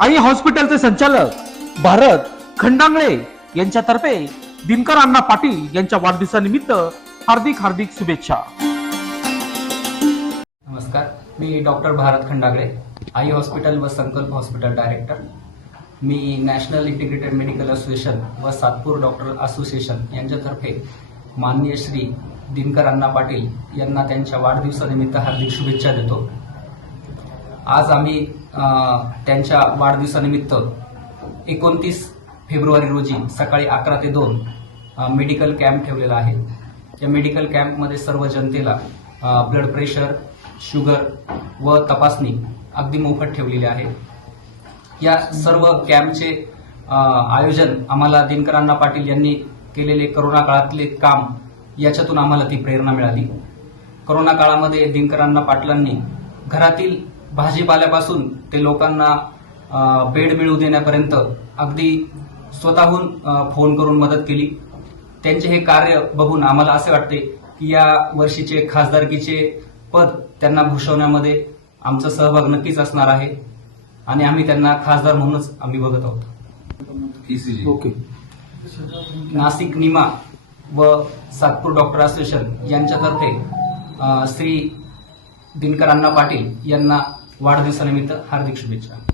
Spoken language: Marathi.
आई हॉस्पिटलचे संचालक भारत खंडांगळे यांच्यातर्फे दिनकर अण्णा पाटील यांच्या वाढदिवसानिमित्त हार्दिक हार्दिक शुभेच्छा. नमस्कार मी डॉक्टर भारत खंडागळे आई हॉस्पिटल व संकल्प हॉस्पिटल डायरेक्टर. मी नॅशनल इंटिग्रेटेड मेडिकल असोसिएशन व सातपूर डॉक्टर असोसिएशन यांच्यातर्फे माननीय श्री दिनकर अण्णा पाटील यांना त्यांच्या वाढदिवसानिमित्त हार्दिक शुभेच्छा देतो. आज आम्ही त्यांच्या वाढदिवसानिमित्त एकोणतीस फेब्रुवारी रोजी सकाळी अकरा ते दोन मेडिकल कॅम्प ठेवलेला आहे. या मेडिकल कॅम्पमध्ये सर्व जनतेला ब्लड प्रेशर शुगर व तपासणी अगदी मोफत ठेवलेली आहे. या सर्व कॅम्पचे आयोजन आम्हाला दिनकरांना पाटील यांनी केलेले करोना काळातले काम याच्यातून आम्हाला ती प्रेरणा मिळाली. करोना काळामध्ये दिनकरांना पाटलांनी घरातील भाजीपाल्यापासून ते लोकांना बेड मिळवू देण्यापर्यंत अगदी स्वतःहून फोन करून मदत केली. त्यांचे हे कार्य बघून आम्हाला असे वाटते की या वर्षीचे खासदारकीचे पद त्यांना भूषवण्यामध्ये आमचा सहभाग नक्कीच असणार आहे आणि आम्ही त्यांना खासदार म्हणूनच आम्ही बघत आहोत. ओके. नाशिक निमा व सातपूर डॉक्टर असोसिएशन यांच्यातर्फे श्री दिनकर अण्णा पाटील यांना वाढदिवसानिमित्त हार्दिक शुभेच्छा.